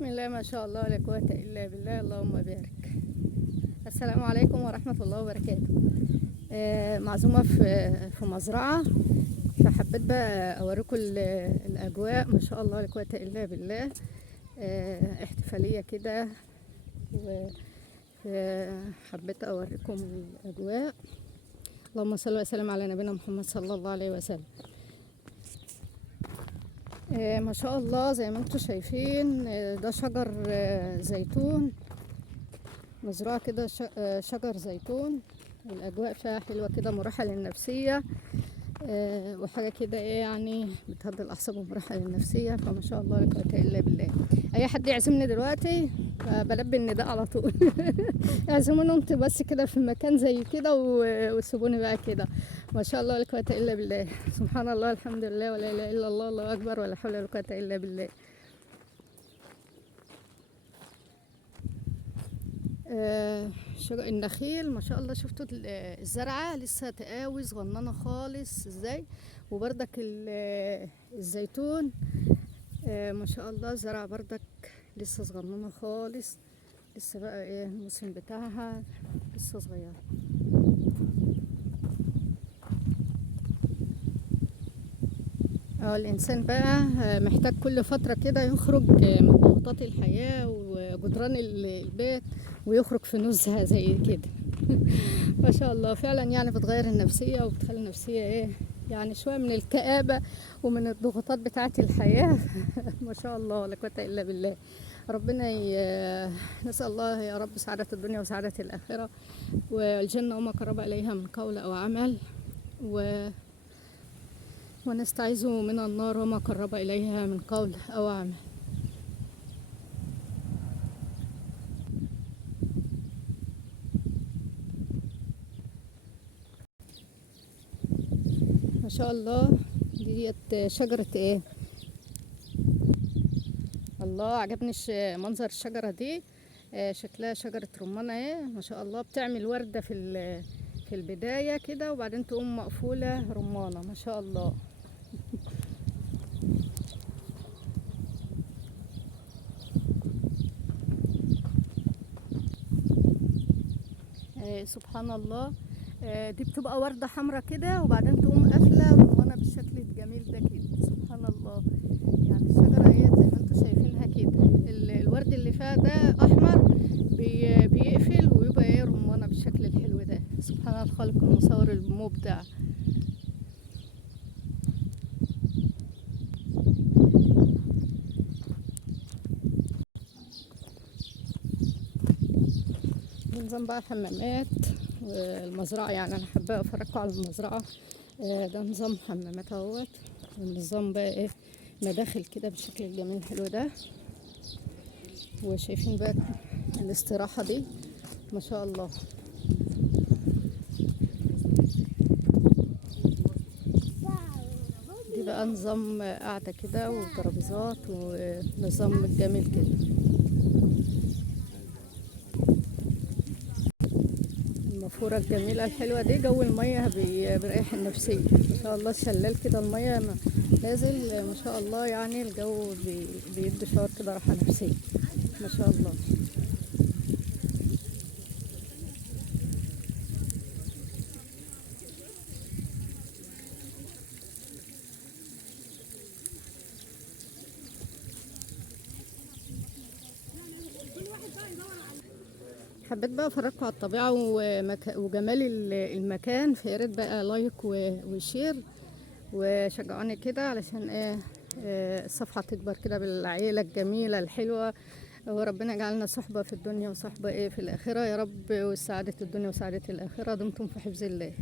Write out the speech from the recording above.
بسم الله ما شاء الله لا قوة إلا بالله اللهم بارك. السلام عليكم ورحمة الله وبركاته. معزومة في مزرعة، فحبيت بقى أوريكم الأجواء ما شاء الله لا قوة إلا بالله. احتفالية كده، وحبيت أوريكم الأجواء. اللهم صل وسلم على نبينا محمد صلى الله عليه وسلم. ما شاء الله زي ما انتم شايفين، ده شجر زيتون، مزرعة كده شجر زيتون. الأجواء فيها حلوة كده، مريحة للنفسية، وحاجة كده ايه يعني بتهدي الأعصاب ومريحة للنفسية. فما شاء الله لا قوة إلا بالله. أي حد يعزمني دلوقتي بلبي النداء على طول. اعزموني انتوا بس كده في مكان زي كده وسيبوني بقى كده. ما شاء الله لا قوة إلا بالله. سبحان الله، الحمد لله، ولا إله إلا الله، الله أكبر، ولا حول ولا قوة إلا بالله. شجر النخيل ما شاء الله، شفتوا الزرعة لسه تقاوي صغننة خالص ازاي، وبردك الزيتون ما شاء الله زرع بردك لسه صغننة خالص، لسه بقى ايه الموسم بتاعها لسه صغير. الانسان بقى محتاج كل فترة كده يخرج من ضغوطات الحياة وجدران البيت، ويخرج في نزهة زي كده. ما شاء الله فعلا يعني بتغير النفسية وبتخلي النفسية ايه يعني شوية من الكآبة ومن الضغوطات بتاعة الحياة. ما شاء الله لا قوة إلا بالله. ربنا نسأل الله يا رب سعادة الدنيا وسعادة الآخرة، والجنة وما قرب إليها من قول أو عمل، ونستعيذ من النار وما قرب إليها من قول أو عمل. ما شاء الله ديت شجرة ايه، الله عجبني منظر الشجرة دي. شكلها شجرة رمانة ايه ما شاء الله، بتعمل وردة في البداية كده، وبعدين تقوم مقفولة رمانة ما شاء الله. سبحان الله. دي بتبقى وردة حمرا كده، وبعدين تقوم قافلة رمانة بالشكل الجميل ده كده. سبحان الله. يعني الشجرة اهي زي ما انتم شايفينها كده، الورد اللي فيها ده احمر بيقفل ويبقى ايه رمانة بالشكل الحلو ده. سبحان الخالق المصور المبدع. نظام بقى حمامات المزرعة، يعني انا حابة افرجكم على المزرعة. ده نظام حمامات اهوت، النظام بقى ايه مداخل كده بالشكل الجميل الحلو ده. وشايفين بقى الاستراحة دي ما شاء الله. دي بقى نظام قاعدة كده وترابيزات ونظام جميل كده. النافورة الجميلة الحلوة دي، جو المية بيريح النفسية ما شاء الله. الشلال كده المية نازل ما شاء الله، يعني الجو بيدي شعور كده راحة نفسية ما شاء الله. حبيت بقى افرجكم على الطبيعة وجمال المكان، فياريت بقى لايك وشير وشجعوني كده علشان ايه الصفحة تكبر كده بالعيلة الجميلة الحلوة، وربنا يجعلنا صحبة في الدنيا وصحبة ايه في الآخرة يا رب، والسعادة الدنيا وسعادة الآخرة. دمتم في حفظ الله.